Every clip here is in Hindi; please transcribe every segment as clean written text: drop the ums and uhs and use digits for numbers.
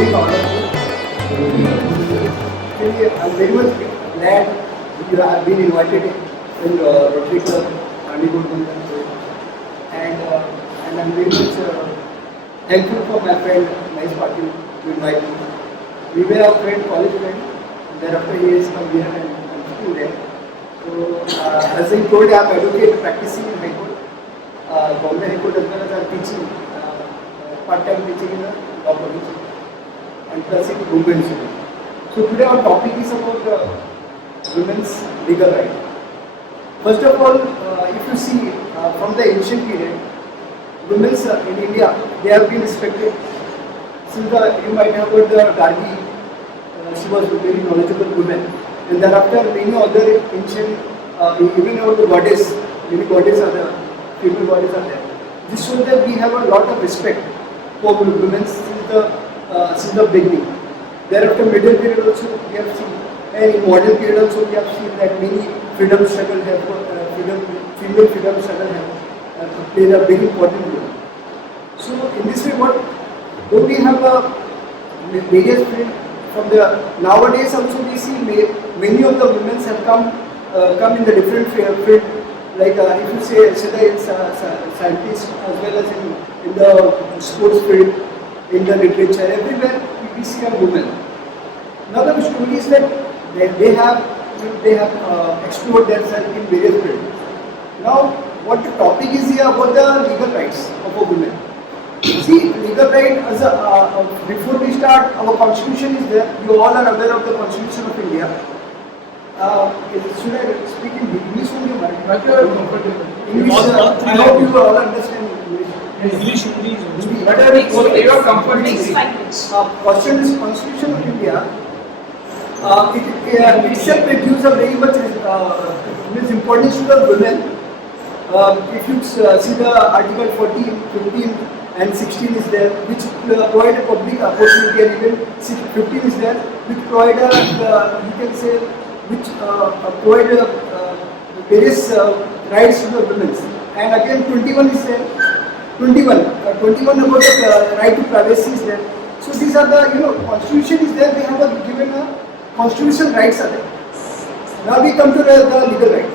evening, all of you. Actually, I'm very much glad you have been invited in Rotary Club, Andigood, and I'm very much thankful for my friend Nice Patil to invite me. We were a friend, college friend. Thereafter, he has come here and I'm sitting there. So, as I told you, I'm advocate practicing in High Court, Bombay High Court, as well as I'm teaching, part-time teaching in the law college, and plus in Bombay Institute. So today our topic is about women's legal right. First of all, if you see from the ancient period, women in India, they have been respected. Since you might have heard the Gargi, she was a very knowledgeable woman. And thereafter many other ancient, even about the goddess, many goddesses are there, female goddesses are there. This shows that we have a lot of respect for women since the beginning. Thereafter middle period also we have seen, and in modern period also we have seen that many freedom struggle have, female freedom struggle have played a very important role. So in this way, though we have various fields from the nowadays also we see many of the women have come in the different field, like if you say scientists as well as in the sports field, in the literature, everywhere we see a woman. Now the story is that they have explored themselves in various fields. Now what the topic is here about the legal rights of a woman. See, legal right, before we start, our constitution is there. You all are aware of the constitution of India. Should I speak in English only? English, I hope you all understand English. English, whatever your comfort is. Constitution of India, it itself gives a very much importance to the women. If you see the Article 14, 15 and 16 is there, which provide a public opportunity, and even 15 is there, which provide you can say, which provide various rights to the women. And again 21 is there, 21 about the right to privacy is there. So these are the, constitution is there, they have given a constitutional rights are there. Now we come to the legal right.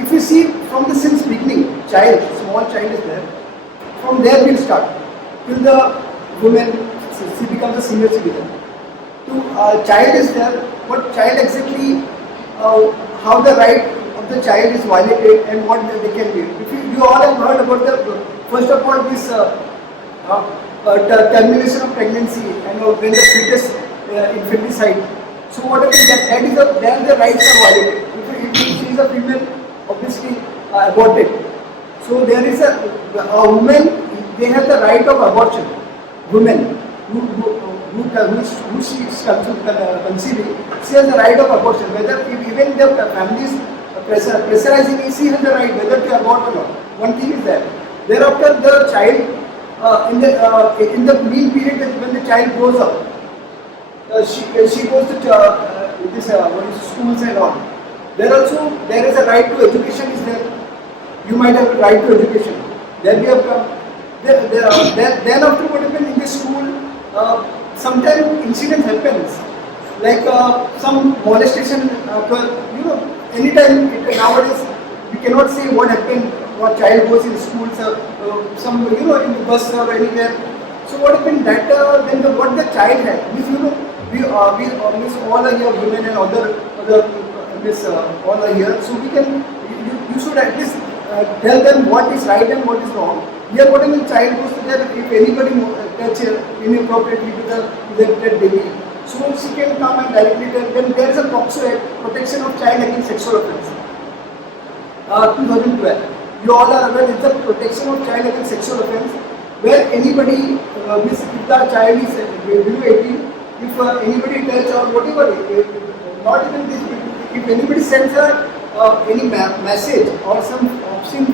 If you see from the since beginning, small child is there, from there we'll start till the woman, she becomes a senior citizen. Child is there, what child exactly, how the right of the child is violated and what they can do. If you all have heard about first of all this termination of pregnancy and when the fetus infanticide. So what happens that the rights are violated. If she is a female, obviously aborted. So there is a woman, they have the right of abortion. Women who she is conceiving, she has the right of abortion. Whether even the family is pressurizing, she has the right whether to abort or not. One thing is that. Thereafter, the child in the mean period when the child grows up, she goes to schools and all. There is a right to education is there. You might have a right to education. Then we have come. Then after what happened in the school, sometimes incident happens, like some molestation occur. Anytime nowadays we cannot say what happened. What child goes in school, some in the bus or anywhere. So what happened that then what the child had means we all are here, women and other all are here. So we can you should at least tell them what is right and what is wrong. Here, what if the child goes to there, if anybody touch inappropriately to the baby, so she can come and directly tell. Then there is a POCSO Act, Protection of Child Against Sexual Offence, 2012. You all are aware it's the Protection of Child Against Sexual Offence, where anybody, if the child is below 18, if anybody touch or whatever, not even this, if anybody sends her any message or some obscene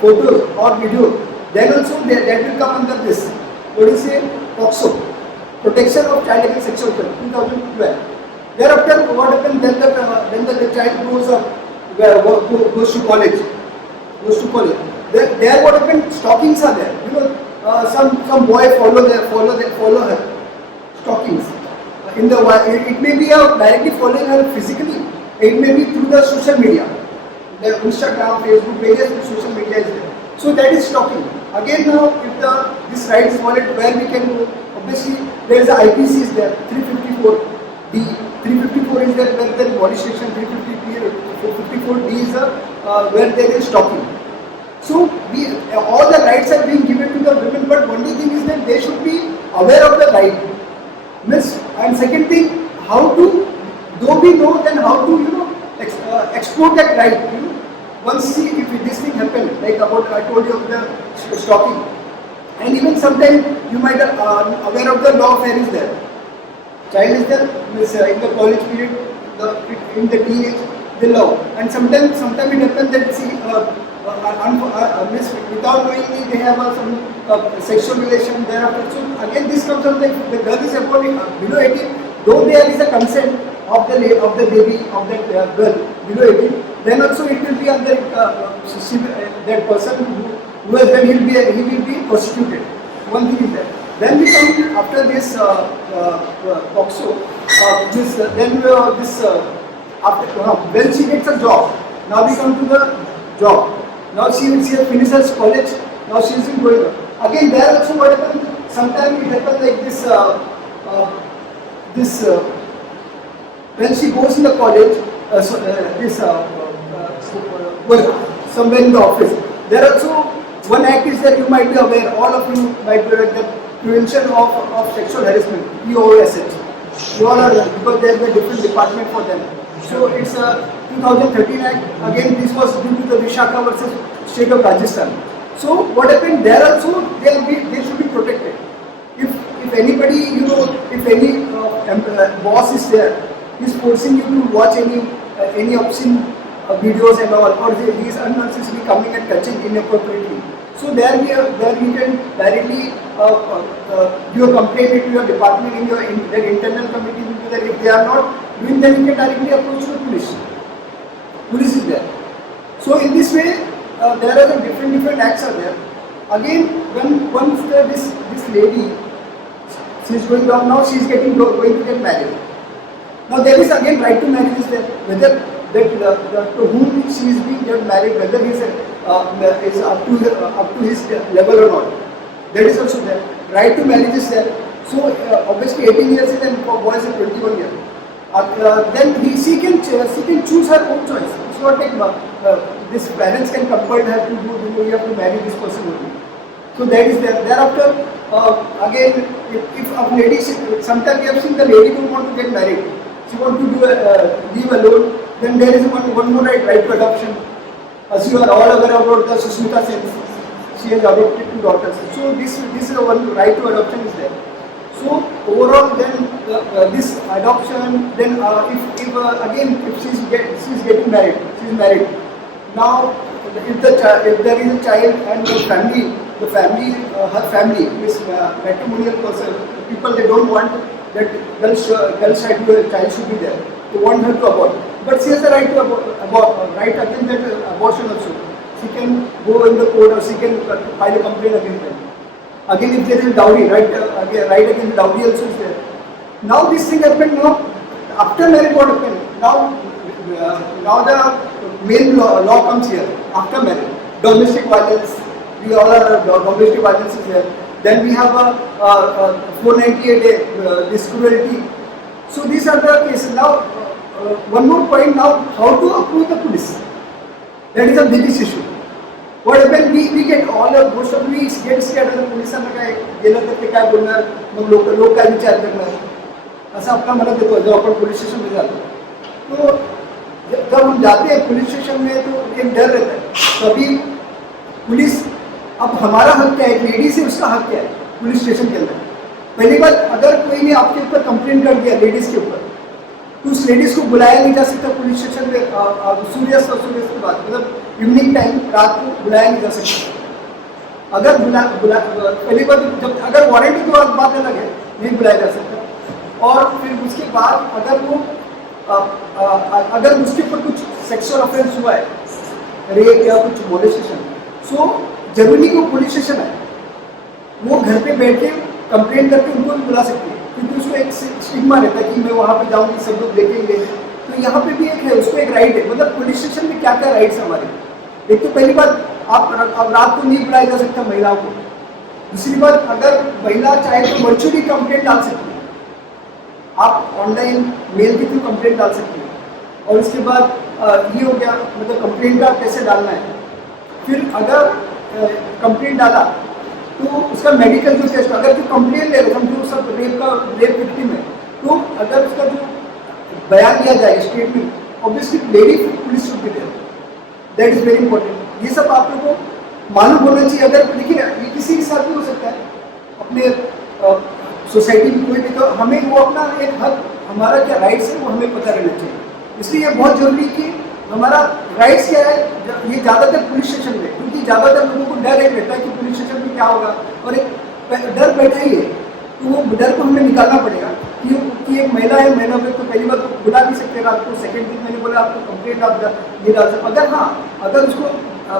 photos or video, then also that will come under this. What do you say? POCSO, Protection of Child Against Sexual Offence, 2012. Thereafter, what happens then the child grows up, goes to college. There what happens? Stalkings are there. Some boy follow her. stalkings. It may be directly following her physically. It may be through the social media, the Instagram, Facebook, various social media is there. So that is stalking. Again, now if this right is violated, where we can go? Obviously, there is the IPC is there, 354D. 354 is there where there is body section. 354D is where there is stalking. So all the rights are being given to the women, but only thing is that they should be aware of the right. And second thing, how to, though we know, then how to explore that right. Once see if this thing happened, like about I told you of the stalking, and even sometimes you might aware of the law affair is there. Child is there, in the college period, in the teenage, the law, and sometimes it happens that see. Without knowing they have some sexual relation thereafter. So again, this comes up like the girl is about below 18, though there is a consent of the baby of that girl below 18, then also it will be under that person who has done, he will be prosecuted. One thing is that. Then we come after this POCSO, when she gets a job. Now we come to the job. Now she has finished her college. Now she is going on. Again, there also what happens. Sometimes it happens like this. When she goes in the college, somewhere in the office. There also one act is that you might be aware. All of you might be aware that prevention of sexual harassment, POSH. You all are, because there is a different department for them. So it's a 2013 Act. Again, this was due to the Vishaka versus state of Rajasthan. So what happened there also, they should be protected. If anybody, if any boss is there, is forcing you to watch any obscene videos and all, or he is unnecessarily coming and touching inappropriately. So there we can directly give a complaint to your department in their internal committee. That if they are not doing, then you can directly approach the police. Police is there. So in this way, there are different acts are there. Again, once this lady, she is going down now, she is going to get married. Now there is again right to marriage is there. Whether to whom she is being get married, whether he is up to his level or not, that is also there. Right to marriage is there. So obviously 18 years is, and for boys is 21 years. Then she can choose her own choice. It's not like this parents can compel her to do. You have to marry this person only. So that is there. Thereafter, again, if a lady, sometimes we have seen the lady don't want to get married. She want to live alone. Then there is one more right to adoption. As you are all aware about the Susmita Sen, she has adopted 2 daughters. So this is one right to adoption is there. So overall, then this adoption, then if she's getting married, she's married. Now, if there is a child and her family is matrimonial person, people they don't want that girl side child should be there. They want her to abort, but she has the right to right against that abortion also. She can go in the court, or she can file a complaint against them. Again, if there is dowry, right against dowry also is there. Now this thing happened. Now after marriage, what happened? Now the main law comes here after marriage. Domestic violence. We all are domestic violence is there. Then we have a 498A this cruelty. So these are the cases. Now one more point. Now how to approach the police? That is a big issue. What happened? We get most of we get scared of the police. गेलं तर ते काय बोलणार, मग लोक काय विचार करणार, असं आपला मनात येतो जब अपन पुलिस स्टेशन में जाते हैं. तो जब हम जाते हैं पुलिस स्टेशन में तो एक डर रहता है. तो अभी पुलिस, अब हमारा हक क्या है, लेडी से उसका हक क्या है पुलिस स्टेशन के अंदर. पहली बात, अगर कोई ने आपके ऊपर कंप्लेंट कर दिया लेडीज के ऊपर, तो उस लेडीज को बुलाया नहीं जा सकता पुलिस स्टेशन में सूर्यास्त के बाद, मतलब इवनिंग टाइम, रात को बुलाया नहीं जा सकता. अगर पहली बार जब अगर वारंट की बात अलग है, नहीं बुलाया जा सकता. और फिर उसके बाद अगर उसके ऊपर कुछ सेक्सुअल ऑफेंस हुआ है, रेप या कुछ मोलेस्टेशन, सो जरूरी को पुलिस स्टेशन है, वो घर पे बैठ के कंप्लेंट करके उनको भी बुला सकती है, क्योंकि उसको एक स्टिग्मा रहता है कि मैं वहाँ पे जाऊँगी सब लोग देखेंगे। तो यहाँ पे भी एक है, उसको एक राइट है। मतलब पुलिस स्टेशन में क्या क्या राइट्स हमारे, एक तो पहली बात आप अब रात को नहीं बुलाया जा सकता महिलाओं को। दूसरी बात, अगर महिला चाहे तो वर्चुअली कंप्लेंट डाल सकती है, आप ऑनलाइन मेल के थ्रू कंप्लेंट डाल सकती है। और उसके बाद ये हो गया, मतलब कंप्लेंट का कैसे डालना है। फिर अगर कंप्लेंट डाला तो उसका मेडिकल जो टेस्ट, अगर जो कंप्लेंट ले रहे हम जो सब रेप विक्टिम है, तो अगर उसका जो बयान लिया जाए statement, obviously lady police should be there, that is very important. ये सब आप लोगों को मालूम होना चाहिए। अगर देखिए ये किसी के साथ भी हो सकता है, अपने सोसाइटी में कोई भी, तो हमें वो अपना एक हक, हमारा क्या राइट्स है वो हमें पता रहना चाहिए। इसलिए बहुत जरूरी कि हमारा राइट्स क्या है, ये ज़्यादातर पुलिस स्टेशन में, क्योंकि ज़्यादातर लोगों को डर एक रहता है कि पुलिस स्टेशन में क्या होगा, और एक डर बैठा ही है। तो वो डर को हमें निकालना पड़ेगा कि एक महिला है, महिला में तो पहली बार तो बुला नहीं सकते रात को। सेकेंड दिन मैंने बोला आपको कंप्लेंट आप ये डाल सकते। अगर हाँ, अगर उसको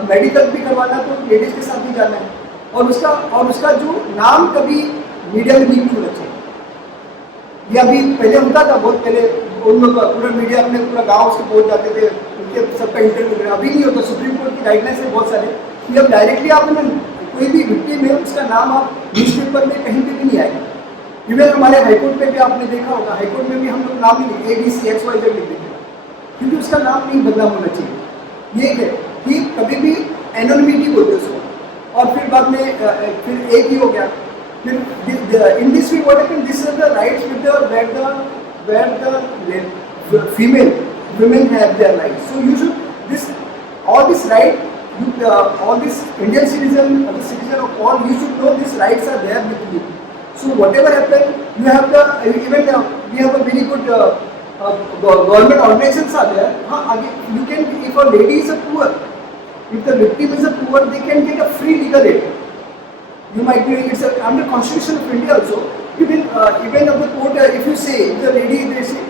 मेडिकल भी करवाना तो लेडीज़ के साथ भी जाना है, और उसका जो नाम कभी मीडिया में नहीं होना चाहिए। ये अभी पहले होता था, बहुत पहले उन लोग पूरा मीडिया अपने पूरा गांव से पहुंच जाते थे, उनके सबका इंटरव्यू। अभी नहीं होता, सुप्रीम कोर्ट की गाइडलाइंस है बहुत सारे कि अब डायरेक्टली आप कोई भी विक्टिम है उसका नाम आप न्यूज़पेपर में कहीं पे भी नहीं आएगा। इवन हमारे हाईकोर्ट में भी आपने देखा होगा, हाईकोर्ट में भी हम लोग नाम नहीं ABCXYZ लिख देते हैं, क्योंकि उसका नाम नहीं बदनाम होना चाहिए। ये है कि कभी भी एनोनिमिटी बोलते उसको। और फिर बाद में फिर एक ही हो गया, फिर in this way what happened, this is the rights with the where the female women have their rights. So you should all this right, all this Indian citizen or the citizen of all, you should know these rights are there with you. So whatever happen, you have the even we have a very good government organizations are there. You can, if a lady is a poor, if the victim is a poor, they can get a free legal aid. You might be, it's under Constitution of India also. Even of the court, if you say, if the lady, they say,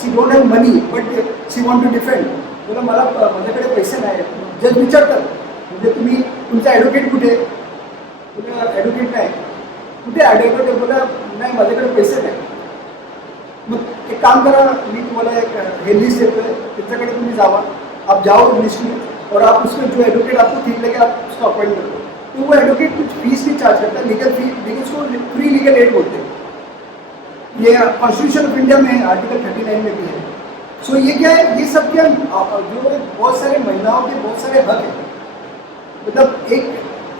she don't have money, but she want to defend. बोला मला माझ्याकडे पैसे नाही. जज विचारतात, म्हणजे तुम्ही तुमचा ॲडव्होकेट कुठे? बोला ॲडव्होकेट नाही. कुठे ॲडव्होकेट? बोला नाही माझ्याकडे पैसे नाही. मग एक काम करा, मी तुम्हाला एक हे लिस्ट देतोय, त्याच्याकडे तुम्ही जावा. आप जाओ लिस्ट में, और आप उसमें जो एडवोकेट आपको ठीक लगे आप उसको अपॉइंट करो. तो वो एडवोकेट कुछ फीस नहीं चार्ज करता, लीगल फी, लेकिन उसको फ्री लीगल एड बोलते हैं. ये कॉन्स्टिट्यूशन ऑफ इंडिया में आर्टिकल 39 में भी है. सो ये क्या है, ये सब क्या जो बहुत सारे महिलाओं के बहुत सारे हक हैं. मतलब एक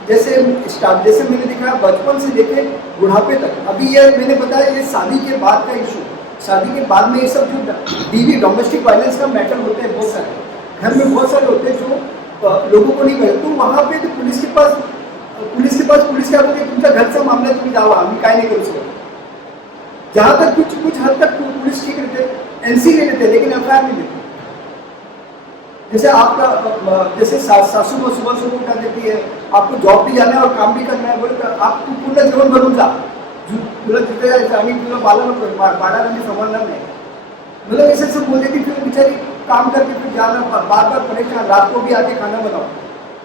जैसे मैंने देखा बचपन से लेके बुढ़ापे तक. अभी ये मैंने बताया ये शादी के बाद का इशू. शादी के बाद में ये सब जो बीवी डोमेस्टिक वायलेंस का मैटर होते हैं, बहुत सारे घर में बहुत सारे होते हैं जो लोगों को नहीं पता. तो वहाँ पे तो पुलिस के पास पुलिस क्या बोलते, तुमचा घरचा मामला तुम्ही जावा, आम्ही काय नहीं करू शकत. जहाँ तक कुछ हद तक पुलिस ठीक रहते, NC ले लेते, लेकिन FIR नहीं लेते. जैसे आपका जैसे सासू को सुबह उठा देती है, आपको जॉब भी जाना है और काम भी करना है, बोले आप पूर्ण जीवन भरून जा, तुला तिथे जायचं आणि तुला बाळाला सांभाळणार नाही. मतलब ऐसे सब बोल देती, फिर बेचारी काम करके फिर जाना, बार बार परेशान, रात को भी आके खाना बनाओ.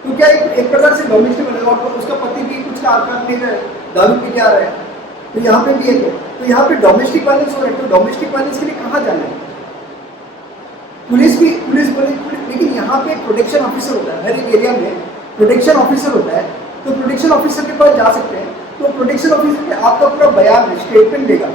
तो क्या एक प्रकार से डोमेस्टिक बनेगा. और उसका पति भी कुछ काम नहीं रहे, दारू पी के आ रहे हैं. तो यहाँ पे भी एक है. तो यहाँ पे डोमेस्टिक वायलेंस हो रहा है. तो डोमेस्टिक वायलेंस के लिए कहाँ जाना है? पुलिस बोले, लेकिन यहाँ पे प्रोटेक्शन ऑफिसर होता है. हर एक एरिया में प्रोटेक्शन ऑफिसर होता है. तो प्रोटेक्शन ऑफिसर के पास जा सकते हैं. तो प्रोटेक्शन ऑफिसर के आपका पूरा बयान स्टेटमेंट देगा,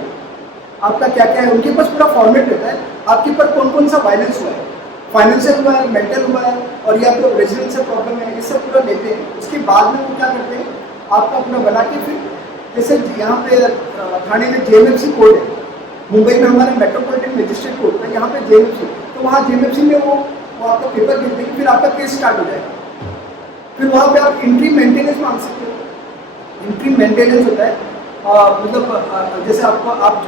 आपका क्या क्या है. उनके पास पूरा फॉर्मेट रहता है, आपके ऊपर कौन कौन सा वायलेंस हुआ है, फाइनेंशियल हुआ है, मेंटल हुआ है, और या तो रेजिडेंशियल प्रॉब्लम है, ये सब पूरा लेते हैं. उसके बाद में वो क्या करते हैं, आपका पूरा बना के फिर जैसे यहाँ पे थाने में JMFC कोर्ट है, मुंबई में हमारे मेट्रोपॉलिटन मजिस्ट्रेट कोर्ट है, यहाँ पे JMFC. तो वहाँ JMFC में वो आपका पेपर देते हैं, फिर आपका केस स्टार्ट हो जाएगा. फिर वहाँ पे आप इंट्री मेंटेनेंस मांग सकते हो. इंट्री मेंटेनेंस होता है मतलब जैसे आप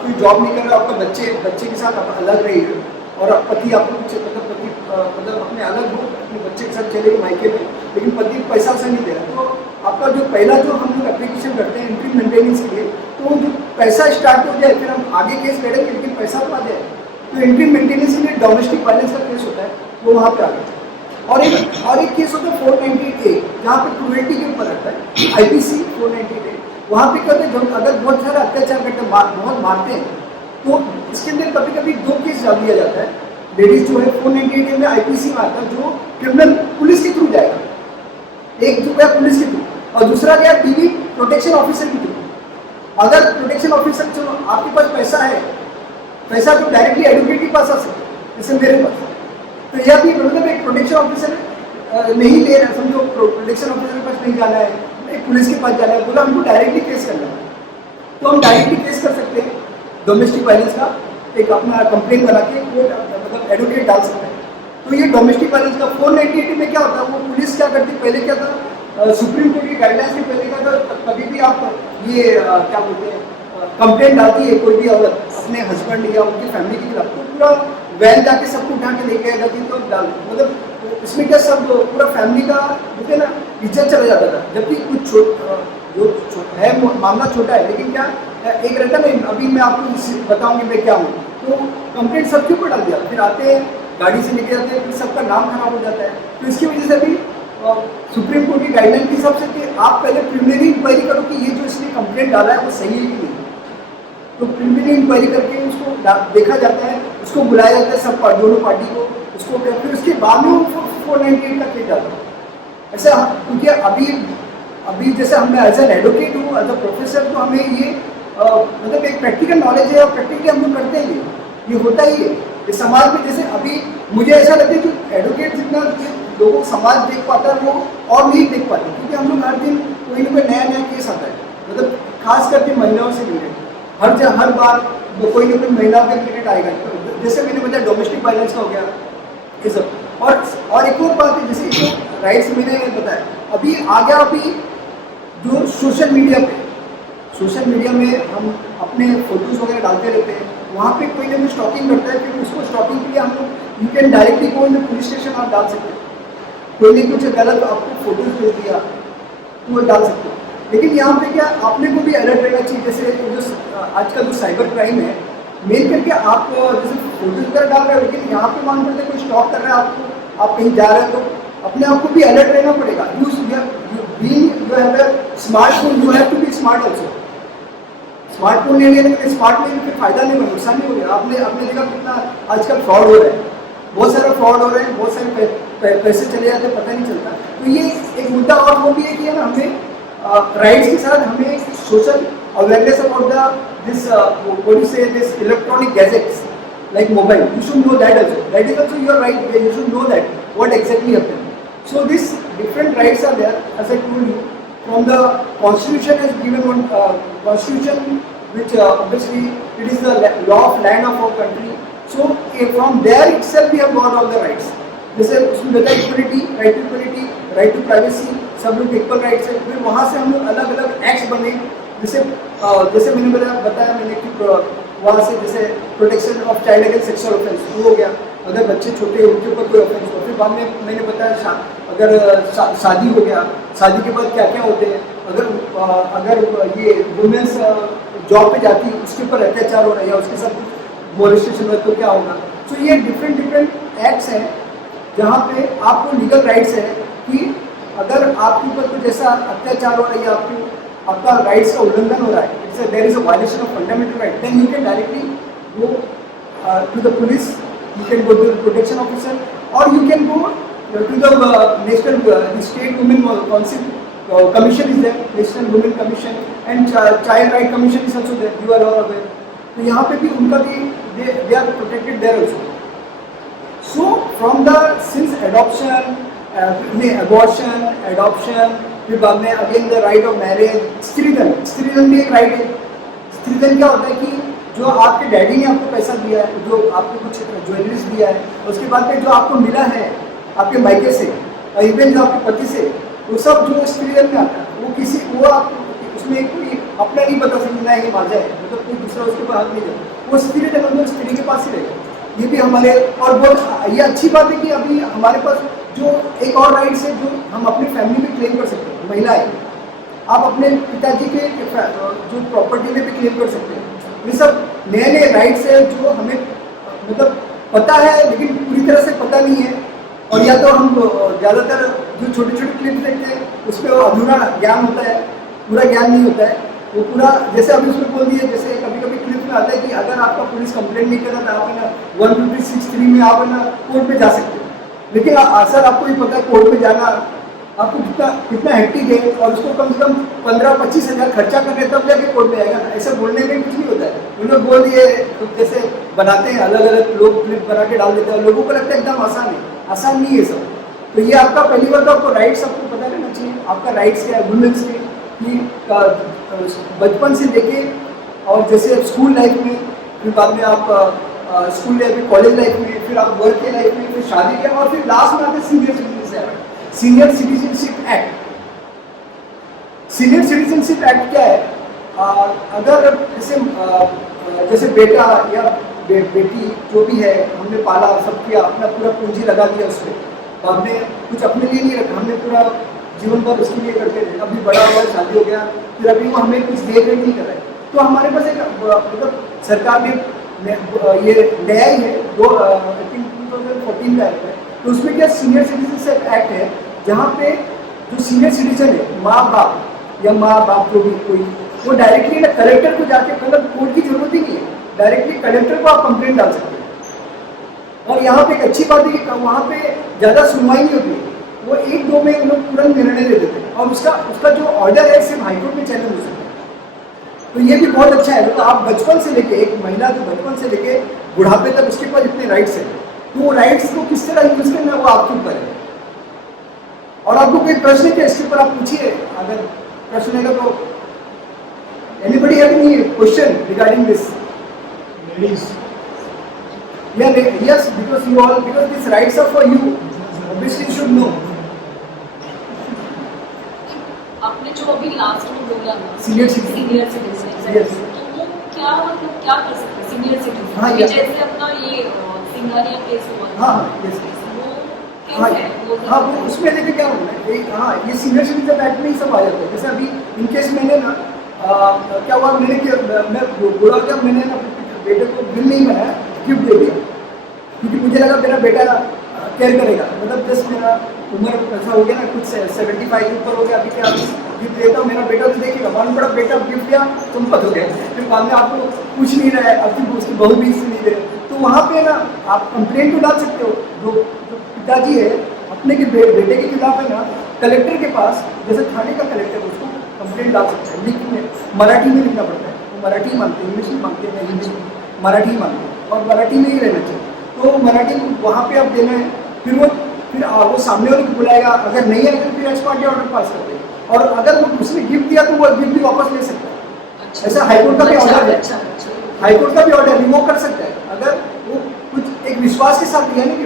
कोई जॉब नहीं कर रहे हो, आपका बच्चे के साथ आप अलग रही हो, और पति आपको मतलब अपने अलग हो, अपने बच्चे के साथ चले गए मायके में, लेकिन पति पैसा वैसा नहीं दे रहा. तो आपका जो पहला जो हम लोग एप्लीकेशन करते हैं इंट्री मेंटेनेंस के लिए, तो जो पैसा स्टार्ट हो जाए, फिर हम आगे केस लड़ेंगे, लेकिन पैसा तो आ जाए. तो इंट्री मेंटेनेंस के लिए डोमेस्टिक वायलेंस का केस होता है, वो वहाँ पे आ गया. और एक केस होता है 498A, जहाँ पे क्रूएल्टी के ऊपर रहता है. IPC 498A. वहाँ पे क्या होता है, जब अगर बहुत सारा अत्याचार करते हैं, बहुत मारते हैं, तो इसके अंदर कभी कभी 2 केस डाल दिया जाता है। लेडीज जो है 498 में आईपीसी में आता है, जो क्रिमिनल पुलिस के थ्रू जाएगा। एक जो है पुलिस के थ्रू, और दूसरा क्या है टीवी प्रोटेक्शन ऑफिसर के थ्रू। अगर प्रोटेक्शन ऑफिसर, चलो आपके पास पैसा है, पैसा तो डायरेक्टली एडवोकेट के पास आ सकते हैं, जैसे मेरे पास। तो यह भी मतलब एक प्रोटेक्शन ऑफिसर नहीं ले रहा, समझो प्रोटेक्शन ऑफिसर के पास नहीं जाना है, एक पुलिस के पास जाना है, बोला हमको डायरेक्टली केस करना है, तो हम डायरेक्टली केस कर सकते हैं डोमेस्टिक वायलेंस का, एक अपना कंप्लेन बना के वो मतलब एडवोकेट डाल सकते हैं। तो ये डोमेस्टिक वायलेंस का 498 में क्या होता है, वो पुलिस क्या करती है, पहले क्या था, सुप्रीम कोर्ट की गाइडलाइंस के पहले क्या था, कभी भी आप ये क्या बोलते हैं कंप्लेंट डालती है कोई भी औरत अपने हस्बैंड या उनकी फैमिली के खिलाफ, तो पूरा वैन जाके सबको उठा के लेके आ जाती, तो डाल मतलब इसमें क्या सब पूरा फैमिली का बोलते ना इज्जत चला जाता था। जबकि कुछ जो है मामला छोटा है, लेकिन क्या एक रहता नहीं, अभी मैं आपको बताऊंगी मैं क्या हूँ, तो कंप्लेंट सबके ऊपर डाल दिया, फिर आते हैं गाड़ी से लेके जाते हैं, फिर सबका नाम खराब हो जाता है। तो इसकी वजह से भी सुप्रीम कोर्ट की गाइडलाइन के हिसाब से कि आप पहले प्रिलिमिनरी इंक्वायरी करो कि ये जो इसने कंप्लेंट डाला है वो सही है कि नहीं। तो प्रिलिमिनरी इंक्वायरी करके उसको देखा जाता है, उसको बुलाया जाता है सब दोनों पार्टी को, उसको फिर उसके बाद में 498 का केस जाता है। ऐसा क्योंकि अभी जैसे हमें एज एन एडवोकेट हूँ, एज अ प्रोफेसर, तो हमें ये मतलब एक प्रैक्टिकल नॉलेज है, और प्रैक्टिकली हम लोग करते हैं, ये होता ही है इस समाज में। जैसे अभी मुझे ऐसा लगता है कि एडवोकेट जितना लोगों समाज देख पाता है वो और नहीं देख पाते, क्योंकि हम लोग हर दिन कोई ना कोई नया केस आता है, मतलब खास करके महिलाओं से रिलेटेड हर बार कोई ना कोई महिलाओं के रिलेटेड आएगा। तो जैसे मैंने बताया डोमेस्टिक वायलेंस का हो गया ये सब, और एक और बात है, जैसे जो राइट्स मैंने बताया, अभी आ गया अभी जो सोशल मीडिया में हम अपने फोटोज वगैरह डालते रहते हैं, वहाँ पे कोई ना कोई स्टॉकिंग करता है, फिर उसको स्टॉकिंग के लिए हम लोग you can directly go in police station आप डाल सकते हैं। कोई ने कुछ गलत आपको फोटोज भेज दिया तो वो डाल सकते हो। लेकिन यहाँ पे क्या आपने को भी अलर्ट रहना चाहिए, जैसे जो आजकल जो साइबर क्राइम है, मेन करके आप जैसे फोटोज वगैरह डाल रहे हो, लेकिन यहाँ पे मान करते कोई स्टॉक कर रहा है आपको, आप कहीं जा रहे हो, तो अपने आप को भी अलर्ट रहना पड़ेगा। Smartphone, you have to be smart also. Smartphone नहीं लेने, स्मार्ट लेने फिर फायदा नहीं होगा, नुकसान नहीं हो गया। आपने देखा कितना आजकल फ्रॉड हो रहा है, बहुत सारा फ्रॉड हो रहे हैं, बहुत सारे पैसे चले जाते हैं, पता नहीं चलता। तो ये एक मुद्दा और वो भी है कि ना हमें राइट्स के साथ हमें social awareness about this electronic gadgets like mobile. You should know that also. That is also your right. You should know that what exactly happened. So these different rights are there, as I told you. From the Constitution has given one Constitution, which obviously it is the law of land of our country. So from there itself we have got all the rights. जैसे उसमें बताया इक्वलिटी, राइट टू प्राइवेसी, सब लोग इक्वल राइट्स है। फिर वहाँ से हम लोग अलग अलग एक्ट्स बने, जैसे मैंने बताया कि वहाँ से जैसे protection of child against sexual offence वो हो गया, अगर बच्चे छोटे हैं उनके ऊपर कोई ऑफेंस हो। फिर बाद में मैंने बताया अगर शादी हो गया, शादी के बाद क्या क्या होते हैं, अगर ये वुमेन्स जॉब पे जाती है उसके ऊपर अत्याचार हो रहा है या उसके साथ मोलेस्टेशन हो तो क्या होगा। तो ये डिफरेंट एक्ट्स हैं जहाँ पे आपको लीगल राइट्स है कि अगर आपके ऊपर कुछ ऐसा अत्याचार हो रहा है या आपका राइट्स का उल्लंघन हो रहा है, there is a violation of fundamental right, then you can directly go to the police, you can go to the protection officer, और you can go to the national state women council commission is there, national women commission and child right commission is also there, you are all aware. तो यहाँ पे भी उनका भी they are protected there also. So from the since adoption, abortion, adoption, फिर बाद में again the right of marriage, stridhan भी एक राइट है। स्त्रीधन क्या होता है कि जो आपके डैडी ने आपको पैसा दिया है, जो आपको कुछ ज्वेलरीज दिया है, उसके बाद में जो आपको मिला है आपके मायके से और इवन जो आपके पति से, वो सब जो स्त्रीधन में आता है, वो आप उसमें कोई अपना नहीं बता सकता है कि माजा है, मतलब कोई दूसरा उसके पास हाथ नहीं जाए, वो स्त्रीधन मतलब स्त्री के पास ही रहेगा। ये भी हमारे, और बहुत ये अच्छी बात है कि अभी हमारे पास जो एक और राइट्स है जो हम अपनी फैमिली में क्लेम कर सकते हैं। महिलाएं, आप अपने पिताजी के जो प्रॉपर्टी में भी क्लेम कर सकते हैं। ये सब नए राइट्स है जो हमें मतलब पता है लेकिन पूरी तरह से पता नहीं है, और या तो हम ज़्यादातर जो छोटे छोटे क्लिप्स देखते हैं उस पर अधूरा ज्ञान होता है, पूरा ज्ञान नहीं होता है। वो पूरा जैसे अभी उसमें बोल दिया, जैसे कभी कभी क्लिप में आता है कि अगर आपका पुलिस कंप्लेंट नहीं कर रहा था आप है ना 156(3) में आप है ना कोर्ट में जा सकते हो, लेकिन सर आपको ही पता है कोर्ट में जाना आपको कितना कितना हेक्टिक है, और उसको कम से कम 15-25 हज़ार खर्चा करके तब जाके कोर्ट में आएगा ना। ऐसा बोलने में कुछ नहीं होता है, उन्होंने बोल दिए तो जैसे बनाते हैं अलग अलग लोग क्लिप बना के डाल देते हैं, लोगों को लगता है एकदम आसान है, आसान नहीं है सब। तो ये आपका पहली बार तो आपको राइट्स आपको पता रहना चाहिए, आपका राइट्स क्या है वुमेन्स के, कि बचपन से लेके और जैसे स्कूल लाइफ में, फिर बाद में आप स्कूल लाइफ में, कॉलेज लाइफ में, फिर आप वर्क के लाइफ में, फिर शादी के, और फिर लास्ट में आते senior citizenship act. Senior citizenship act क्या है? अगर जैसे बेटा या बेटी जो भी है हमने पाला, सब किया, अपना पूरा पूंजी लगा दिया उसमें, तो हमने कुछ अपने लिए नहीं रखा, हमने पूरा जीवन भर उसके लिए करते थे, अभी बड़ा हुआ शादी हो गया, फिर अभी वो हमें कुछ देख नहीं कर रहे, तो हमारे पास एक मतलब सरकार ने ये नया ही है 2014 का है, तो उसमें क्या सीनियर सिटीजनशिप एक्ट है, जहाँ पे जो सीनियर सिटीजन है, माँ बाप या माँ बाप जो भी कोई, वो डायरेक्टली ना कलेक्टर को जाके, मतलब कोर्ट की जरूरत ही नहीं है, डायरेक्टली कलेक्टर को आप कंप्लेंट डाल सकते हैं। और यहाँ पे एक अच्छी बात है कि वहाँ पे ज़्यादा सुनवाई नहीं होती, वो 1-2 में उन लोग तुरंत निर्णय ले देते हैं, और उसका जो ऑर्डर है सिर्फ हाईकोर्ट में चैलेंज हो सकता है। तो ये भी बहुत अच्छा है, तो आप बचपन से लेके, एक महिला जो बचपन से लेके बुढ़ापे तक उसके पास इतने राइट्स हैं, तो वो राइट्स को किस तरह यूज करना वो आपके ऊपर है। और आपको कोई प्रश्न है इसके ऊपर आप पूछिए, अगर प्रश्न है तो anybody have any question regarding this? Yes, because these rights are for you, obviously you should know. आपने जो अभी लास्ट में बोला ना सीनियर सिटीजन, Yes. तो वो क्या मतलब क्या कर सकते हैं सीनियर सिटीजन? हाँ, yes. जैसे अपना ये सिंघानिया केस हुआ था, हाँ, yes. वो हाँ, कैसे है? हाँ, वो उसमें देखिए क्या होना है, हाँ, ये सीनियर सिटीजन एक्ट में ही सब आ जाता है। जैसे अभी इन केस मैंने ना क्या हुआ, मैं बोला क्या, मैंने ना बेटे को बिल नहीं बनाया, गिफ्ट दे दिया, क्योंकि मुझे लगा मेरा बेटा केयर करेगा, मतलब जस्ट मेरा उम्र ऐसा हो गया ना, कुछ 75 के ऊपर हो गया, अभी क्या गिफ्ट देता हूँ, मेरा बेटा तो देखेगा, मान बड़ा बेटा गिफ्ट दिया संपत हो गया, फिर बाद में आपको कुछ नहीं रहा है, अब उसकी बहू भी इससे नहीं दे रहे, तो वहाँ पे ना आप कंप्लेंट तो डाल सकते हो, जो पिताजी है अपने के बेटे के खिलाफ है ना, कलेक्टर के पास, जैसे थाने का कलेक्टर, उसको कंप्लेंट डाल सकते हैं, लिख में मराठी में लिखना पड़ता है, वो मराठी मानते हैं, इंग्लिश में मांगते हैं, हिंदी में मराठी मांगते हैं, और मराठी में ही रहना चाहिए, तो मराठी वहाँ पे आप देना है, फिर वो सामने वाले को बुलाएगा, अगर नहीं है तो फिर एज पार्टी ऑर्डर पास करते हैं, और अगर वो उसने गिफ्ट दिया तो वो गिफ्ट भी वापस ले सकता है। ऐसा हाईकोर्ट का भी ऑर्डर है, हाईकोर्ट का भी ऑर्डर रिवोक कर सकता है, अगर वो कुछ एक विश्वास के साथ दिया नहीं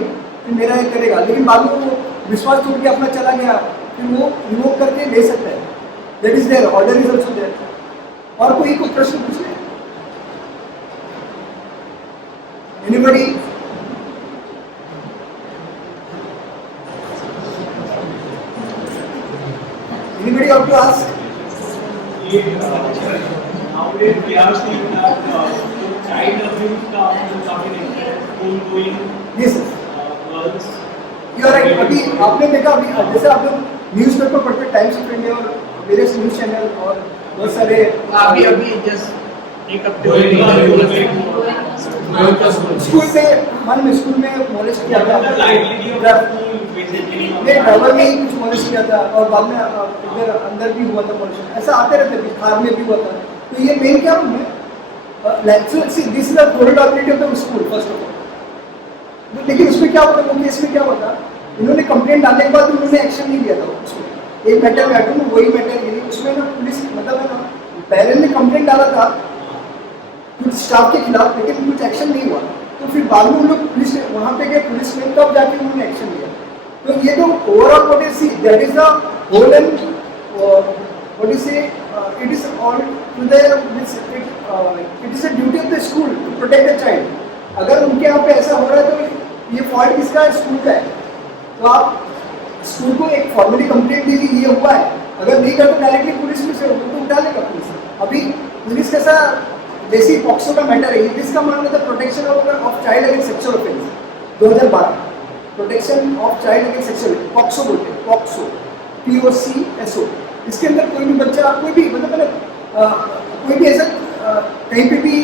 कि मेरा ये करेगा, लेकिन बाद में वो विश्वास टूट के अपना चला गया, फिर वो रिवोक करके ले सकता है, that is there, order is also there. और कोई प्रश्न पूछे? Anybody? Anybody want to ask? Nowadays we are seeing that child abuse coming in school going. Yes, Girls. you are right. अभी आपने देखा, अभी जैसे आप लोग न्यूज़पेपर पढ़ते, टाइम्स ऑफ इंडिया और वेरियस न्यूज़ चैनल और बहुत सारे, अभी जस्ट एक स्कूल में, मान लो स्कूल में मोलेस्ट किया था, ड्राइवर ने ही कुछ मोलेस्ट किया था, और बाद में इधर अंदर भी हुआ था मोलेस्ट, ऐसा आते रहते, बिहार में भी हुआ था। तो ये मेन क्या है, this is the productivity of the school first of all. लेकिन उसमें क्या होता, वो केस में क्या होता, इन्होंने कंप्लेंट डालने के बाद उन्होंने एक्शन नहीं लिया था उसमें, एक मैटर में हटूँ वही मैटर गिरी, उसमें ना पुलिस, मतलब है ना, पेरेंट ने कंप्लेंट डाला था कुछ स्टाफ के खिलाफ, लेकिन कुछ एक्शन नहीं हुआ, तो फिर बाद में उन लोग पुलिस वहाँ पे गए, पुलिस में तब जाके उन्होंने एक्शन लिया। तो ये जो overall what is see, that is the whole and what is say, it is all to the it is a duty of the school to protect the child. अगर उनके यहाँ पे ऐसा हो रहा है तो ये फॉल्ट किसका है? स्कूल का है। तो आप स्कूल को एक फॉर्मली कंप्लेंट दीजिए, ये हुआ है, अगर नहीं कर तो डायरेक्टली पुलिस में से तो उठा लेगा पुलिस। अभी पुलिस कैसा, जैसे पॉक्सो का मैटर है, ये किसका मामला था, protection of child against sexual offence 2012, protection of child against sexual, POCSO बोलते हैं, पॉक्सो, POCSO। इसके अंदर कोई भी बच्चा, कोई भी मतलब कोई भी ऐसा कहीं पे भी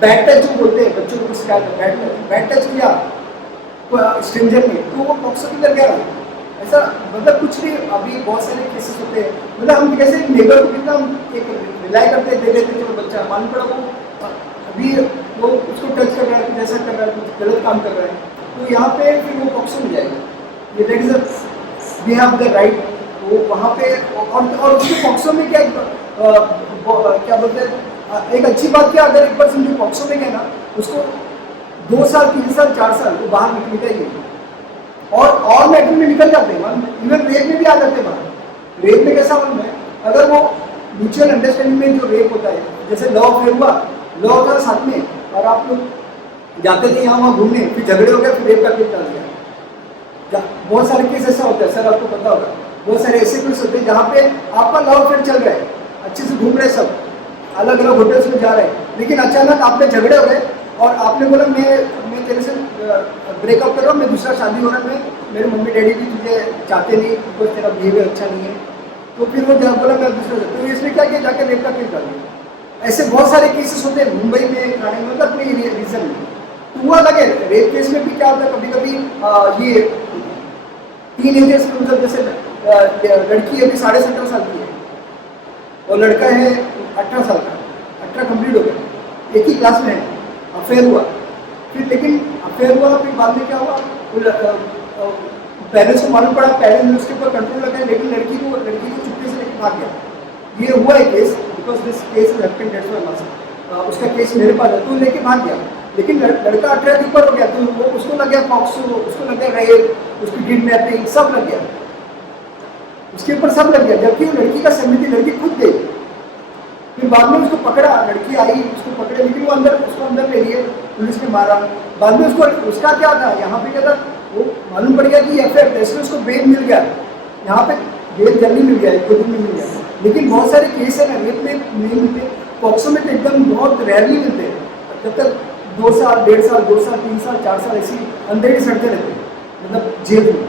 बैड टच जो बोलते हैं बच्चों को शिकायत बैड टच किया स्ट्रेंजर ने तो वो पॉक्सो के अंदर गया ऐसा मतलब कुछ नहीं। अभी बहुत सारे केसेस होते हैं मतलब हम कैसे नेबर को कितना हम एक रिलाई करते दे देते चलो बच्चा मालूम पड़ा वो अभी वो उसको टच कर रहा है कुछ ऐसा कर रहा है कुछ गलत काम कर रहा है तो यहाँ पे फिर वो पॉक्सो हो जाएगा। ये that is we have the right वो वहाँ पे और उसके पॉक्सो में क्या क्या बोलते हैं एक अच्छी बात क्या अगर एक पर्सन जो पॉक्सो में गया ना उसको 2 साल 3 साल 4 साल वो बाहर निकलता ही नहीं और मैटर में निकल जाते हैं इवन रेप में भी आ जाते हैं बाहर। रेप में कैसा मालूम है अगर वो म्यूचुअल अंडरस्टैंडिंग में जो रेप होता है जैसे लॉ अफेयर हुआ लॉ होता है साथ में और आप लोग जाते थे यहाँ वहाँ घूमने फिर झगड़े हो गए फिर रेप का केस डाल दिया। बहुत सारे केस ऐसा होता है सर आपको पता होगा बहुत सारे ऐसे केस होते हैं जहाँ पे आपका लॉ अफेयर चल रहा है अच्छे से घूम रहे सब अलग अलग होटल्स में जा रहे हैं लेकिन अचानक आप पे झगड़े हो गए और आपने बोला मैं तेरे से ब्रेकअप कर रहा हूँ मैं दूसरा शादी हो रहा है मेरे मम्मी डैडी भी तुझे चाहते नहीं बिकॉज तेरा बिहेवियर अच्छा नहीं है तो फिर वो जब बोला मैं दूसरा तो इसने क्या किया जाकर रेप का केस डाल दिया। ऐसे बहुत सारे केसेस होते हैं मुंबई में ठाणे में मतलब अपने रीजन में तो वो अलग है। रेप केस में भी क्या होता है कभी कभी ये टीनेजर्स में मतलब जैसे लड़की अभी 17.5 साल की है और लड़का है 18 साल का 18 कंप्लीट हो गया एक ही क्लास में है अफेयर हुआ फिर लेकिन अफेयर हुआ फिर बाद में क्या हुआ पेरेंट्स को मालूम पड़ा पेरेंट्स ने उसके ऊपर कंट्रोल लगाया लेकिन लड़की को चुपके से लेकर भाग गया। ये हुआ है case because this case is happened that's why must उसका केस मेरे पास है तो लेके भाग गया लेकिन लड़का 18 के ऊपर हो गया तो वो उसको लग गया पॉक्सो उसको लग गया रेप उसकी किडनैपिंग सब लग गया उसके ऊपर सब लग गया जबकि वो लड़की का सहमति लड़की खुद गई फिर बाद में उसको पकड़ा लड़की आई उसको पकड़े लेकिन वो उसको अंदर ले लिए पुलिस ने मारा बाद में उसका क्या था यहाँ पे क्या था वो मालूम पड़ गया कि अफेयर था इसलिए उसको बेल मिल गया यहाँ पे बेल जल्दी मिल गया 1-2 दिन में मिल गया लेकिन बहुत सारे केस है ना रेप में नहीं मिलते पॉक्सो में तो एकदम बहुत रेयरली मिलते हैं जब तक 2 साल 1.5 साल 2 साल 3 साल 4 साल ऐसी अंदर ही सड़ते रहते हैं मतलब जेल में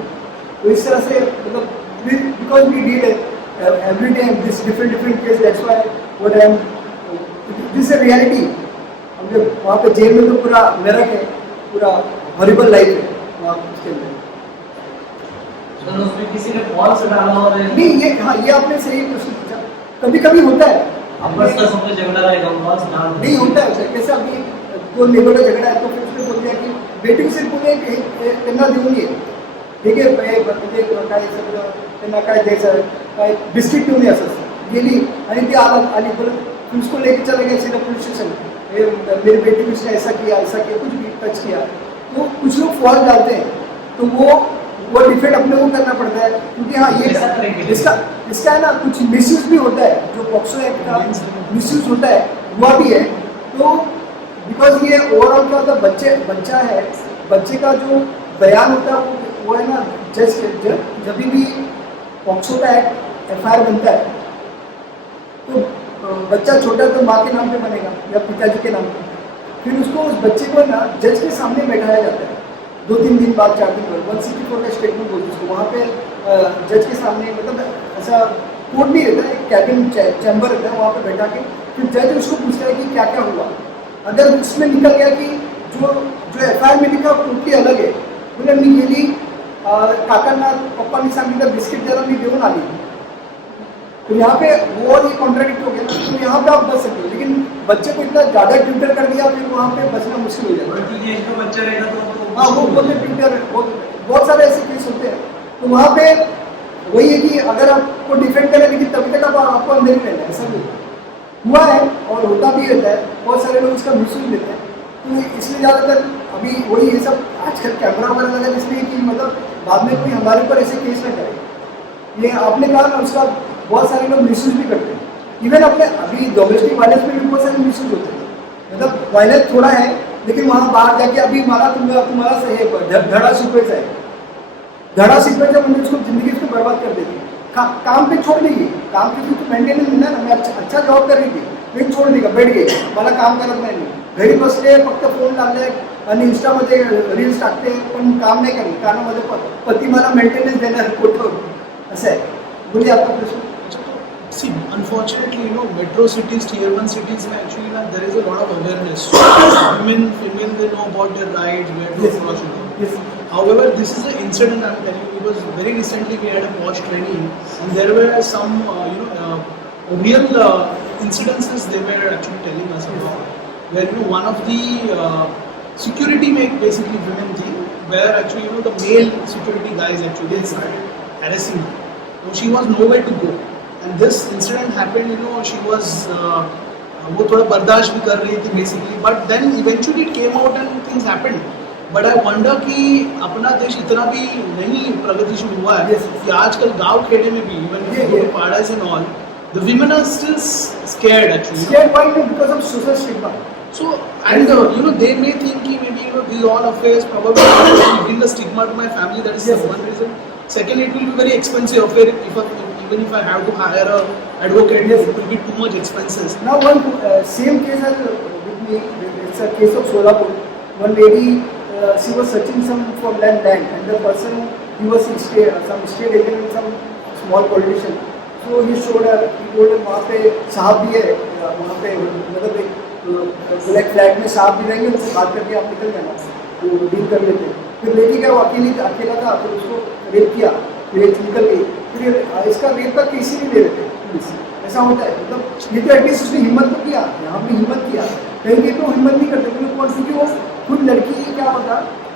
तो इस तरह से मतलब because we deal every day this different case that's why what I am this is a reality हमने वहाँ पे जेल में तो पूरा नरक है पूरा हॉरिबल लाइफ है वहाँ उसके अंदर सर उसमें किसी ने कॉल से डाला और नहीं ये हाँ ये आपने सही प्रश्न पूछा कभी कभी होता है बस का सबसे झगड़ा रहेगा कॉल से डाल नहीं होता है कैसे अभी दो लेबर का झगड़ा है तो फिर उसने बोल दिया कि बेटी को सिर्फ बोले त्यांना देऊन ये ठीक आहे म्हणजे काय सगळं त्यांना काय द्यायचं काय बिस्किट घेऊन ये असं गेली आणि ती आली बोलत फिर उसको लेके चले गए सीधा पुलिस स्टेशन मेरी बेटी को इसने ऐसा किया कुछ भी टच किया तो कुछ लोग फॉल्ट डालते हैं तो वो डिफेंड अपने को करना पड़ता है क्योंकि हाँ ये इसका है ना कुछ मिसयूज भी होता है जो पॉक्सो एक्ट का मिसयूज होता है हुआ भी है तो बिकॉज ये ओवरऑल क्या होता है बच्चा है बच्चे का जो बयान होता है वो है ना जब भी पॉक्सो का एक्ट FIR बनता है तो बच्चा छोटा तो माँ के नाम पे बनेगा या पिताजी के नाम पे फिर उसको उस बच्चे को ना जज के सामने बैठाया जाता है 2-3 दिन बाद 4 दिन बाद 164 का स्टेटमेंट बोलते उसको वहाँ पे जज के सामने मतलब ऐसा कोर्ट नहीं रहता है कैबिन चैम्बर रहता है वहाँ पे बैठा के फिर जज उसको पूछता है कि क्या क्या हुआ अगर उसमें निकल गया कि जो FIR में लिखा वो टोटली अलग है बोले मी गेली काकांना पप्पांनी सांगितलं बिस्किट द्यायला मी देऊन आली तो यहाँ पे वो और ये कॉन्ट्राडिक्ट हो गया तो यहाँ पे आप बच सकते हो लेकिन बच्चे को इतना ज़्यादा ट्यूटर कर दिया फिर वहाँ पे बचना मुश्किल हो जाएगा। बच्चा रहेगा तो हाँ वो बोलते ट्यूटर बहुत सारे ऐसे केस होते हैं तो वहाँ पे वही है कि अगर आपको डिफेंड करें लेकिन तभी तक आपको अंदर ही रहना है ऐसा नहीं हुआ है और होता भी रहता है बहुत सारे लोग इसका मिसयूज लेते हैं तो इसलिए ज़्यादातर अभी वही ये सब आजकल कैमरा वगैरह लगा इसलिए कि मतलब बाद में कोई हमारे ऊपर ऐसे केस ना करे ये आपने कहा ना उसका बहुत सारे लोग मिसयूज भी करते हैं इवन अपने अभी डोमेस्टिक वायलेंस में भी बहुत सारे मिसयूज होते हैं मतलब वायलेंस थोड़ा है लेकिन वहाँ बाहर जाके अभी तुम्हारा सही धड़ा शिकवायचा है धड़ा शिकवायचा म्हणजे उसको जिंदगी उसको बर्बाद कर देती है काम पे छोड़ देगी काम पे तो मेंटेनेंस मिलना ना मैं अच्छा जॉब कर रही थी लेकिन छोड़ देगा बैठ गई मला काम करत नाही घरी बसले फक्त फोन लागले आणि इंस्टामध्ये रील्स टाकते पण काम नाही करत कानामध्ये पती मला मेंटेनन्स देणार कुठं असं आहे बोलिए आपका प्रश्न See, unfortunately, metro cities, tier 1 cities, mein actually there is a lot of awareness. So, women, female, they know about their rights, where to approach. Yes. However, this is the incident I'm telling you because very recently we had a watch training, and there were some, real incidences they were actually telling us about. Where one of the security make basically women thing, where actually the male security guys actually started harassing her. So she was nowhere to go. And this incident happened, she was वो थोड़ा बर्दाश्त भी कर रही थी basically, but then eventually it came out and things happened. But I wonder कि अपना देश इतना भी नहीं प्रगतिशील हुआ है कि आजकल गांव खेड़े में भी even padas and all, the women are still scared actually. Scared why? Because of social stigma. So and they may think कि maybe these all affairs probably bring a stigma to my family. That is one reason. Second, it will be very expensive affair even if I have to hire a advocate, it will be too much expenses. Now one same case has with me. It's a case of Solapur. One lady, she was searching for land, and the person, he was some state agent and some small politician. So he showed her, he told her वहाँ पे साहब भी है, वहाँ पे मतलब एक ब्लैक फ्लैट में साहब भी रहेंगे, उनसे बात करके आप निकल जाना, तो डील कर लेते. फिर लेके गया, वो अकेला था, फिर उसको रेप किया, फिर निकल गई. फिर इसका रेप का केस ही नहीं ले रहे थे पुलिस. ऐसा होता है, मतलब ये तो एटलीस्ट उसने हिम्मत तो किया, यहाँ पे हिम्मत किया. कहीं तो हिम्मत नहीं करते क्योंकि वो खुद लड़की, क्या पता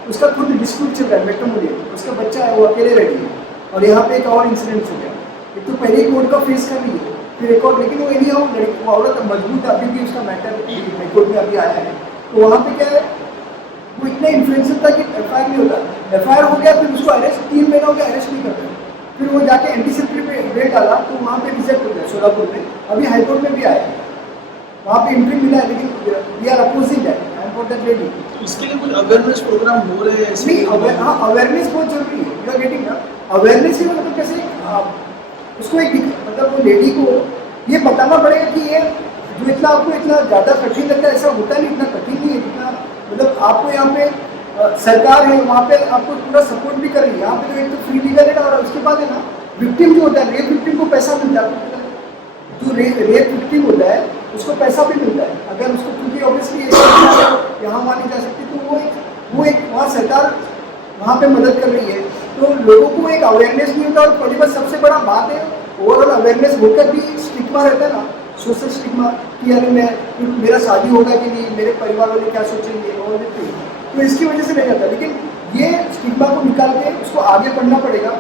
उसका खुद डिस्प्यूट चल रहा है मैट्रिमोनियल, उसका बच्चा है, वो अकेले रह गई है. और यहाँ पे एक और इंसिडेंट हो गया. एक तो पहले ही कोर्ट का फेस कर रही है, फिर एक और, लेकिन वो एरिया हो लड़की, वो औरत मजबूत, अभी भी उसका मैटर हाईकोर्ट में अभी आया है. तो वहाँ पे क्या है, वो इतना इन्फ्लुएंसर था कि एफआईआर नहीं होता. एफआईआर हो गया, फिर उसको अरेस्ट 3 महीना हो गया, अरेस्ट नहीं करते. फिर वो जाके एंटीसिपेटरी पे बेल डाला, तो वहाँ पे रिजेक्ट हो गया सोलापुर में. अभी हाईकोर्ट में भी आया, वहाँ पे एंट्री मिला है, लेकिन we are opposing that. I am for that lady. इसके लिए कुछ अवेयरनेस प्रोग्राम हो रहे हैं? नहीं, हाँ अवेयरनेस बहुत जरूरी है. यू आर गेटिंग ना अवेयरनेस ही, मतलब कैसे उसको एक, मतलब वो लेडी को ये बताना पड़ेगा कि ये जो इतना आपको इतना ज़्यादा कठिन लगता है, ऐसा होता नहीं, इतना कठिन नहीं है. इतना मतलब आपको यहाँ पे सरकार है, वहाँ पे आपको पूरा सपोर्ट भी कर रही है. यहाँ पे तो एक तो फ्री लीगल है, और उसके बाद है ना विक्टिम जो होता है, रेप विक्टिम को पैसा मिलता है. जो रेप विक्टिम होता है उसको पैसा भी मिलता है अगर उसको, क्योंकि ऑब्वियसली यहाँ वहाँ नहीं जा सकती, तो वो एक वहाँ सरकार वहाँ पे मदद कर रही है. तो लोगों को एक अवेयरनेस नहीं होता. और पहली बात सबसे बड़ा बात है, ओवरऑल अवेयरनेस होकर भी स्टिग्मा रहता है ना, सोशल स्टिग्मा कि अरे मेरा शादी होगा कि नहीं, मेरे परिवार वाले क्या सोचेंगे, और तो इसकी वजह से नहीं जाता. लेकिन ये स्टिग्मा को निकाल के उसको आगे बढ़ना पड़ेगा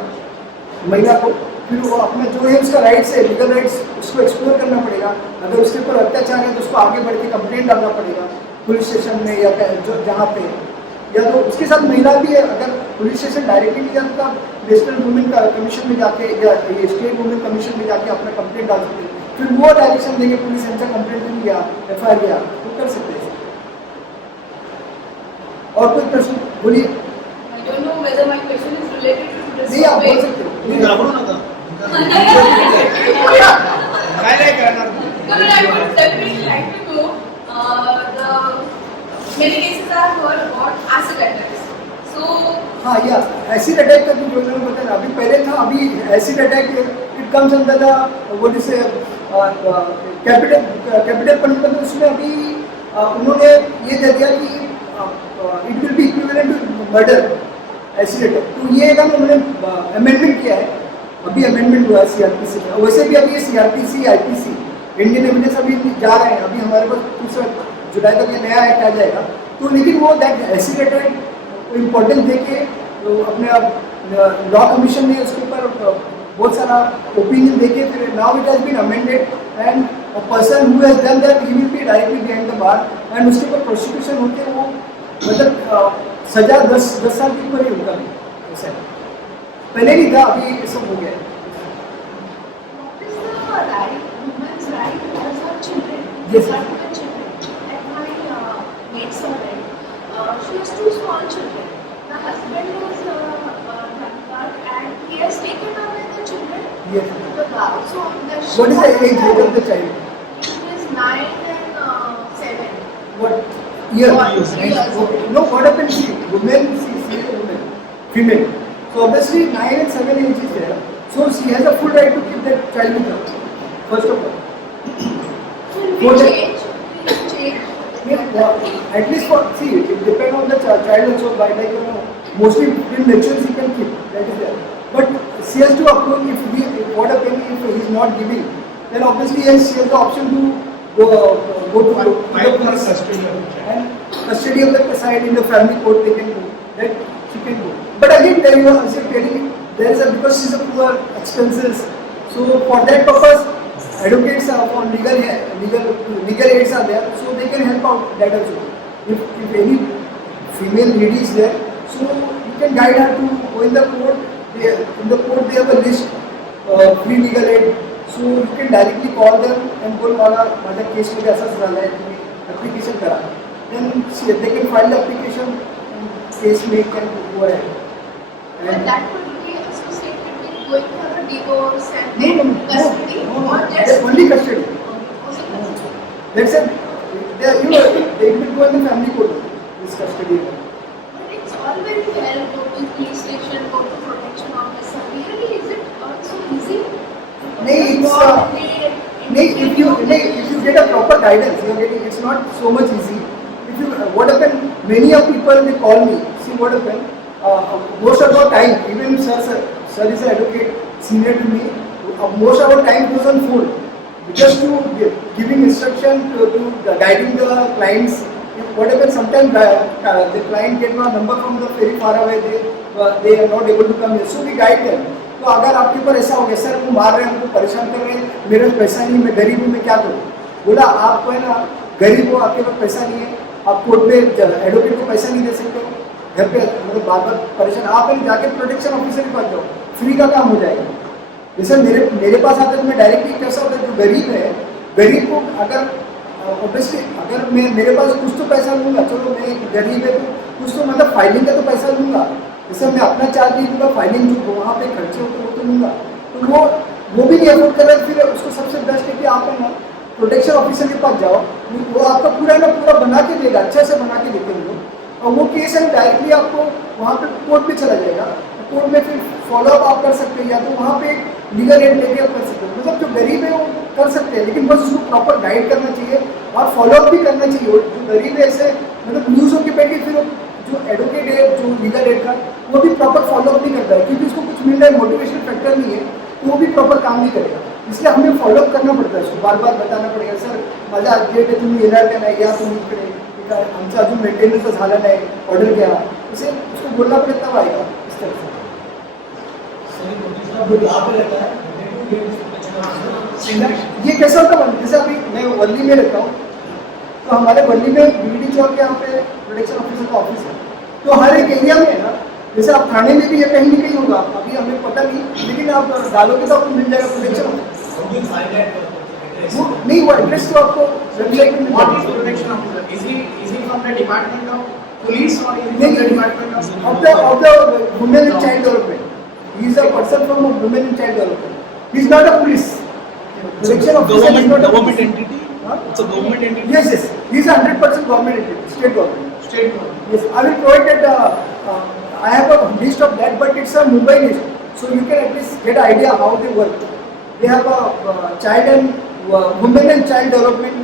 महिला को. फिर वो अपना जो है उसका राइट्स है, लीगल राइट्स, उसको एक्सप्लोर करना पड़ेगा. अगर उसके ऊपर अत्याचार है तो उसको आगे बढ़ के कंप्लेंट डालना पड़ेगा पुलिस स्टेशन में, या जो जहाँ पे, या तो उसके साथ महिला भी है. अगर पुलिस स्टेशन डायरेक्टली नहीं जाता तो नेशनल वुमेन कमीशन में जाके, या ये स्टेट वुमेन कमीशन में जाके अपना कंप्लेंट डाल सकते हैं. फिर वो डायरेक्शन देंगे, पुलिस यांचा कंप्लेंट नहीं किया, एफआईआर किया, तो कर सकते हैं. और कोई प्रश्न बोलिए. I don't know whether my question is related to this नहीं, आप बोल topic. सकते हो. तुम्ही घाबरू नका. काय नाही करणार. No, but I would definitely like to know the many cases are heard about acid attacks. So हाँ, या एसिड अटैक का जो योजना में बताया, अभी पहले था, अभी acid attack it comes under the what is capital punishment. उसमें अभी उन्होंने ये दे दिया कि it will be equivalent to murder, acid attack. तो ये एक उन्होंने अमेंडमेंट किया है, अभी अमेंडमेंट हुआ है सीआरपीसी में. वैसे भी अभी ये सीआरपीसी, आईपीसी, इंडियन एविडेंस अभी जा रहे हैं. अभी हमारे पास 2 जुलाई तक ये नया एक्ट आ जाएगा. तो लेकिन वो दैट एसिड अटैक इम्पोर्टेंस दे के तो अपने अब लॉ कमीशन ने उसके ऊपर बहुत सारा ओपिनियन दे के, फिर now it has been amended, and a person who has done that he will be directly behind the bar, and उसके ऊपर प्रोसिक्यूशन होकर वो मतलब सजा 10 साल के ऊपर ही होगा. ऐसा पहले नहीं था, अभी ये सब हो गया है. What is the right, women's right as her children? Yes. Her children. At my maid's side, she has 2 small children. The husband was drunkard and he has taken away the children Yes. to the bar. So she What is the has age of the child? It is 9 and 7. What year? Years. Okay. No, what happens? Women, she is a woman, female. So obviously 9 and 7 age is there. So she has a full right to keep that child with her. first of all. Will For we the- change? Will we change? At least for, see, it depends on the child also, by like, you know, mostly in lectures he can keep, that is there. But she has to approach, if what happens if he is not giving, then obviously she has the option to go to the police custody of the child. and custody of the child in the family court they can do, that she can do. But again, there you are telling, there is a, because she is a poor, expenses, so for that purpose, advocates are for legal aids are there, so they can help out that also. If any female lady is there, so you can guide her to go in the court. In the court they have a list, free legal aid, so you can directly call them and बोल माझ्या केस मध्ये असंच झालंय, तुम्ही application करा. Then they can file the application and case may can go ahead. But that would be associated with going for a divorce and then custody, or just only custody. only custody. That's it. They will go in the family court, this custody. But it's all very well, go to police station, go to protection officer. Really, is it also easy? If you get a proper guidance, it's not so much easy. If you, what happened, many of people they call me, see what happened, most of our time, even sir is an advocate, senior to me, most of our time goes on phone. Just to giving instruction to guiding the clients. What happens, sometimes the client get a number from the very far away, they are not able to come here, so we guide them. तो अगर आपके ऊपर ऐसा हो गया, सर वो मार रहे हैं, हमको परेशान कर रहे हैं, मेरे पास पैसा नहीं, मैं गरीब हूँ, मैं क्या करूँ? बोला आप है ना गरीब हो, आपके पास पैसा नहीं है, आप कोर्ट में एडवोकेट को पैसा नहीं दे सकते हो, घर पे मतलब बार बार परेशान, आप जाके प्रोटेक्शन ऑफिसर के पास जाओ, फ्री का काम हो जाएगा. जैसे मेरे पास आता है तो मैं डायरेक्टली कैसा होता है, जो गरीब है, गरीब को अगर ऑब्वियसली अगर मेरे पास कुछ तो पैसा लूँगा, चलो मैं गरीब है तो कुछ तो मतलब फाइलिंग का तो पैसा लूँगा, जैसे मैं अपना चार्ज नहीं दूंगा, फाइलिंग जो वहाँ पे खर्चे होते वो तो लूँगा, तो वो भी नहीं अफोर्ड कर रहा है. फिर उसको सबसे बेस्ट है कि आप है ना प्रोटेक्शन ऑफिसर के पास जाओ, वो आपका पूरा बना के देगा, अच्छे से बना के देते हैं लोग, और वो केस है डायरेक्टली आपको वहाँ पे कोर्ट पे चला जाएगा. कोर्ट में फिर फॉलोअप आप कर सकते हैं, या तो वहाँ पे लीगल एड लेके आप कर सकते हो. मतलब जो गरीब है वो कर सकते हैं, लेकिन बस उसको प्रॉपर गाइड करना चाहिए और फॉलोअप भी करना चाहिए. जो गरीब है ऐसे मतलब न्यूज़ होकर बैठ के फिर जो एडवोकेट है, जो लीगल एड का, वो भी प्रॉपर फॉलोअप नहीं करता है, क्योंकि उसको कुछ मिल रहा है, मोटिवेशन फैक्टर नहीं है, तो वो भी प्रॉपर काम नहीं करेगा. इसलिए हमें फॉलोअप करना पड़ता है, उसको बार बार बताना पड़ेगा, सर माझा डेट आहे, तुम्ही येणार का नाही, या तुम्ही इकडे, आमचं अजून मेंटेनन्स झालं नाही, ऑर्डर घ्या, उसे उसको बोलना पड़े तब आएगा. इस तरह से ये कैसा होता है, जैसे अभी मैं वर्ली में रहता हूँ, तो हमारे वर्ली में बीडी चौक के यहाँ पे प्रोटेक्शन ऑफिसर का ऑफिस है, तो हर एक एरिया में है ना, जैसे आप थाने में भी ये कहीं ना कहीं होगा, अभी हमें पता नहीं, लेकिन आप डालोगे तो आपको मिल जाएगा प्रोटेक्शन ऑफिसर. नहीं, वो एड्रेस तो आपको वेबसाइट में What is protection officer? Is he from the department of police or is he from the department of the women and child development. He is a person from women and child development. He is not a police. Protection officer is not a government police. entity? Huh? It's a government entity? Yes. He is 100% government entity, state government. State government. Yes, I will provide that. I have a list of that, but it's a Mumbai list, so you can at least get an idea how they work. They have a child and women and child development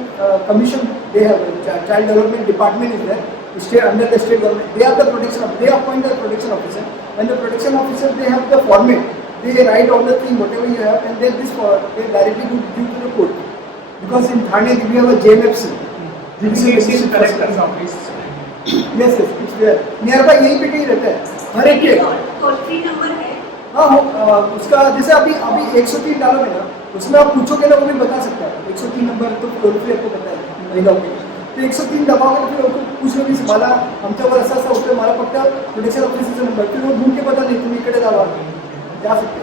commission. They have a child development department is there. State under the state government. They have the protection. They appoint the protection officer, and the protection officer they have the format. They write all the thing whatever you have, and then they directly give to the court. Because in Thane we have a JMFC. Judicial collector's office. Yes, it's there. Nearby यहीं पे कहीं रहता है. हर एक के. टोल फ्री नंबर है. हाँ उसका जैसे अभी 103 डालो ना, उसमें आप पूछोगे ना वो भी बता सकता है. 103 नंबर तो टोल फ्री आपको पता है महिलाओं के. तो 103 दबाओगे फिर आपको पूछना की मला आमच्यावर असं होतं, मला फक्त प्रोटेक्शन ऑफिसरचा नंबर, फिर वो ढूंढ के पता नहीं तुम्ही इकडे जावा, जा सकते.